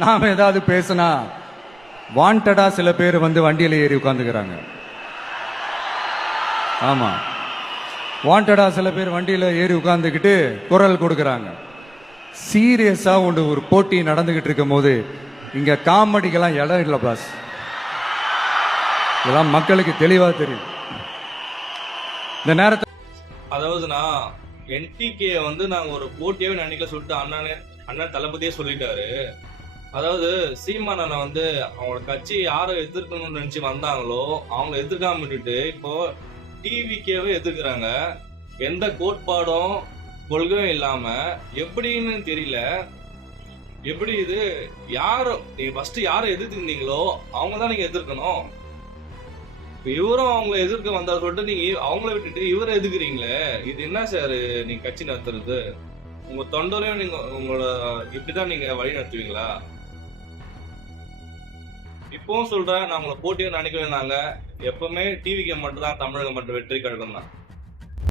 நாம ஏதாவது பேசினா வாண்டடா சில பேர் வந்து வண்டியில ஏறி உட்காந்துக்கிறாங்க. ஆமா, வாண்டடா சில பேர் வண்டியில ஏறி உட்கார்ந்துக்கிட்டு குரல் கொடுக்கறாங்க. சீரியஸா ஒரு போட்டி நடந்துகிட்டு இருக்கும் போது இங்க காமெடிக்கெல்லாம் இடம் இல்லை பாஸ். இதெல்லாம் மக்களுக்கு தெளிவா தெரியும். இந்த நேரத்தை அதாவதுனா என்டிகே வந்து நாங்க ஒரு போட்டியாவே நினைக்கல சொல்லிட்டு அண்ணன் தளபதியே சொல்லிட்டாரு. அதாவது சீமானனை வந்து அவங்களோட கட்சி யாரை எதிர்க்கணும்னு நினைச்சு வந்தாங்களோ அவங்கள எதிர்க்காம விட்டுட்டு இப்போ டிவிக்கேவே எதிர்க்கிறாங்க. எந்த கோட்பாடும் கொள்கையும் இல்லாம எப்படின்னு தெரியல. எப்படி இது யாரும் நீங்க ஃபர்ஸ்ட் யாரை எதிர்த்துருந்தீங்களோ அவங்க தான் நீங்க எதிர்க்கணும். இவரும் அவங்கள எதிர்க்க வந்தா சொல்லிட்டு நீங்க அவங்கள விட்டுட்டு இவரை எதிர்க்கிறீங்களே, இது என்ன சார் நீங்க கட்சி நடத்துறது? உங்க தொண்டரையும் நீங்க உங்களோட இப்படிதான் நீங்க வழி நடத்துவீங்களா? இப்பவும் சொல்றேன், நான் உங்களை போட்டியும் நினைக்கவே. நாங்க எப்பவுமே டிவிக்கு மட்டும் தான் தமிழகம் மட்டும் வெற்றி கழகம் தான்.